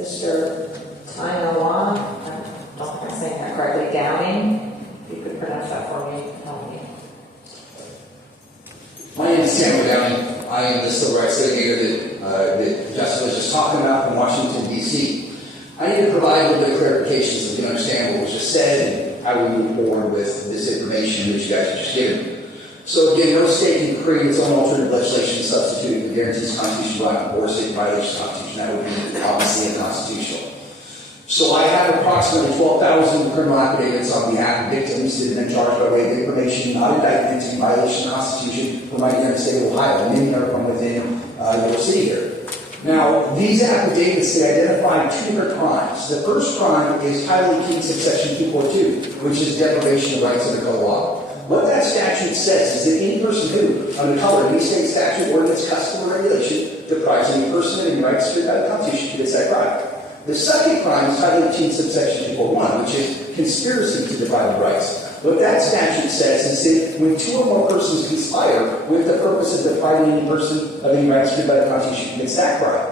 Mr. Tainawa, I don't think I'm saying that correctly, Downing, if you could pronounce that for me, help me. My name is Samuel Downing. I am the civil rights litigator that Justin was just talking about in Washington, D.C. I need to provide a little bit of clarification so we can understand what was just said and how we move forward with this information that you guys have just given. So again, no state can create its own alternative legislation substituting the guarantees constitutional right or state violation of the Constitution. That would be obviously unconstitutional. So I have approximately 12,000 criminal affidavits on behalf of victims that have been charged by way of information, not indictments, in violation of the Constitution from right here in the state of Ohio. Many are from within your city here. Now, these affidavits, they identify two different crimes. The first crime is Title 18, subsection 242, which is deprivation of rights under color law. What that statute says is that any person who, under color of any state statute, ordinance, custom, or regulation, deprives any person of any rights secured by the Constitution commits that crime. The second crime is Title 18, subsection 241, which is conspiracy to deprive of rights. What that statute says is that when two or more persons conspire with the purpose of depriving any person of any rights secured by the Constitution commits that crime.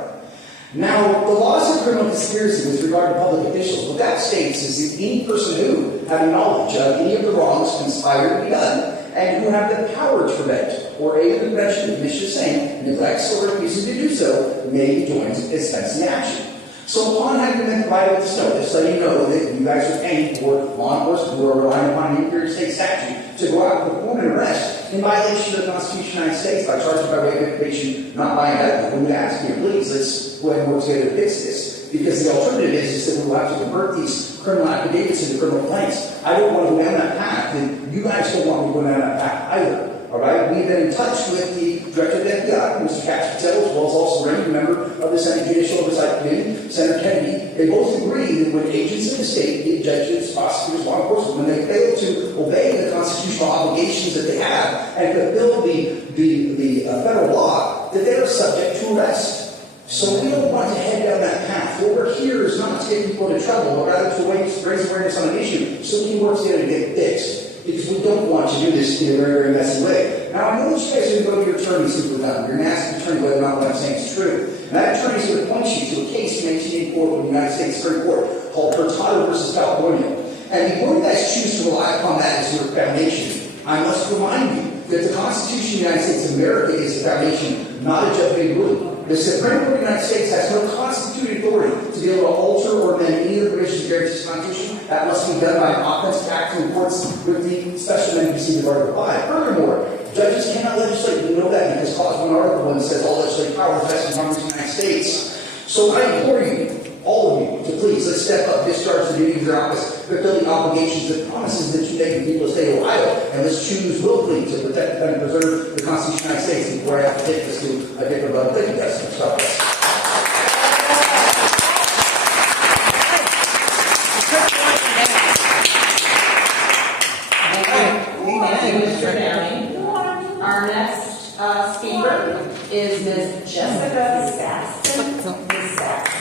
Now, the laws of criminal conspiracy with regard to public officials, what that states is that any person who, having knowledge of any of the wrongs conspired to be done, and who have the power to prevent or aid in the prevention of mischief, same, neglects or refuses to do so, may be joined as fencing action. So upon having been provided with this notice, so you know that you guys are paying for law enforcement who are relying upon the New York State statute to go out and perform an arrest in violation of the Constitution of the United States by charging by way of information, not by indictment. We would ask you, please, let's go ahead and work together to fix this. Because the alternative is that we will have to convert these criminal affidavits into criminal complaints. I don't want to go down that path, and you guys don't want me to go down that path either. All right, we've been in touch with the Director of the FBI, Mr. Caspitell, as well as also a ranking member of the Senate Judicial Oversight Committee, Senator Kennedy. They both agree that when agents of the state, be it judges, prosecutors, law enforcement, when they fail to obey the constitutional obligations that they have and fulfill the federal law, that they are subject to arrest. So we don't want to head down that path. What we're here is not to get people into trouble, but rather to raise awareness on an issue so we can work together to get it fixed. Because we don't want to do this in a very, very messy way. Now, I know that you guys are going to go to your attorney soon with that. You're going to ask the attorney whether or not what I'm saying is true. And that attorney is going to point you to a case in 1984 from the United States Supreme Court called Hurtado versus California. And before you guys choose to rely upon that as your foundation, I must remind you that the Constitution of the United States of America is the foundation, not a judge-made ruling. The Supreme Court of the United States has no constituted authority to be able to alter or amend any of the provisions of the Constitution. That must be done by an offensive act in courts with the special amendment received of Article 5. Furthermore, judges cannot legislate. We know that because Clause 1, Article 1 says all legislative power is vested in Congress of the United States. So I implore you, all of you, to please, let's step up, discharge the duty of your office, fulfill the obligations and promises that you make to the people of the state of Ohio, and let's choose willfully to protect and preserve the Constitution of the United States before I have to take this to a different level. Thank you guys for stopping us. Mr. Downing. Our next speaker is Ms. Jessica Saxton. Ms. Saxton.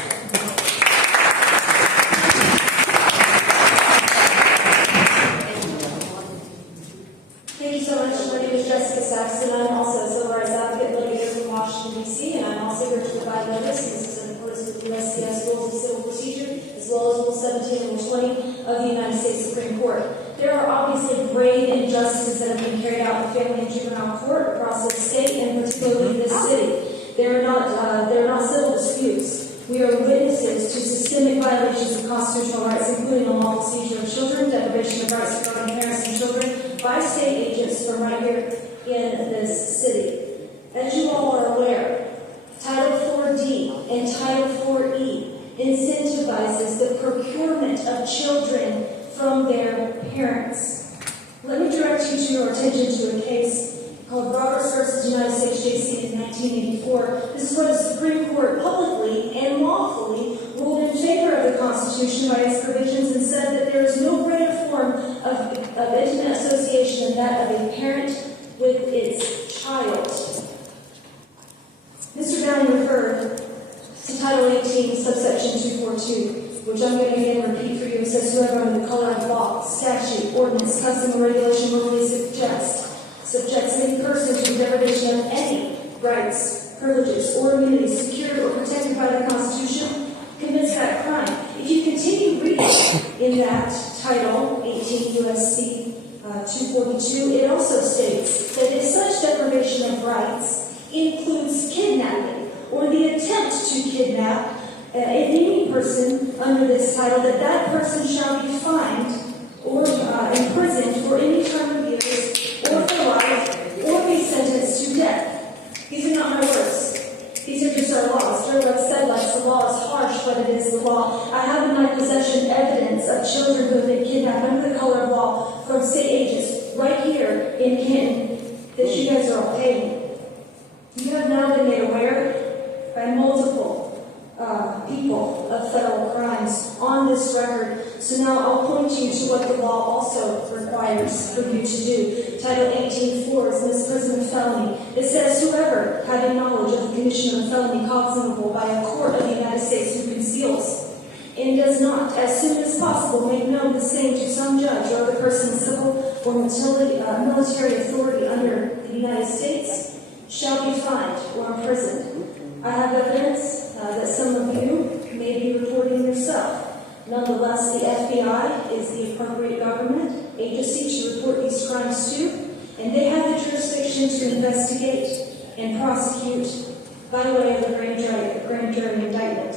Thank you so much. My name is Jessica Saxton. I'm also a civil rights advocate litigator from Washington, D.C., and I'm also here to provide notice. This is in accordance with USCIS Rules of Civil Procedure, as well as Rule 17 and Rule 20 of the United States Supreme Court. There are obviously grave injustices that have been carried out in family and juvenile court across the state, and particularly this city. They are not civil disputes. We are witnesses to systemic violations of constitutional rights, including unlawful seizure of children, deprivation of rights regarding parents and children by state agents from right here in this city. As you all are aware, Title 4D and Title 4E incentivizes the procurement of children from their parents. Let me direct your attention to a case called Roberts versus United States JC in 1984. This is where the Supreme Court publicly and lawfully ruled in favor of the Constitution by its provisions and said that there is no greater form of intimate association than that of a parent with its child. Mr. Downing referred to Title 18, subsection 242, which I'm going to again repeat for you. It says, whoever under the color of law, statute, ordinance, custom, or regulation willfully subjects any person to the deprivation of any rights, privileges, or immunities secured or protected by the Constitution commits that crime. If you continue reading in that title, 18 U.S.C. 242, it also states that if such deprivation of rights includes kidnapping or the attempt to kidnap any person under this title, that person shall be fined or imprisoned for any term of years or for life or be sentenced to death. These are not my words. These are just our laws. Derek said, like, the law is harsh, but it is the law. I have in my possession evidence of children who have been kidnapped under the color of law from state ages right here in Canton that you guys are all paying. You have now been made aware by multiple people of federal crimes on this record. So now I'll point you to what the law also requires for you to do. Title 18.4 is misprision of felony. It says, whoever, having knowledge of the commission of a felony cognizable by a court of the United States who conceals and does not, as soon as possible, make known the same to some judge or other person in civil or military authority under the United States, shall be fined or imprisoned. I have evidence that some of you may be reporting yourself. Nonetheless, the FBI is the appropriate government agency to report these crimes to, and they have the jurisdiction to investigate and prosecute by way of the grand jury indictment.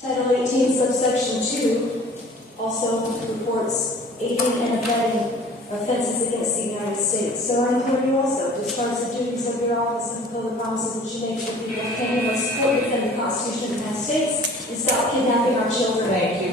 Title 18, subsection 2, also reports aiding and abetting offenses against the United States. So I implore you also, discharge the duties of your office and fulfill the promises which you make for the people of Canada, support, defend the Constitution of the United States, and stop kidnapping our children. Thank you.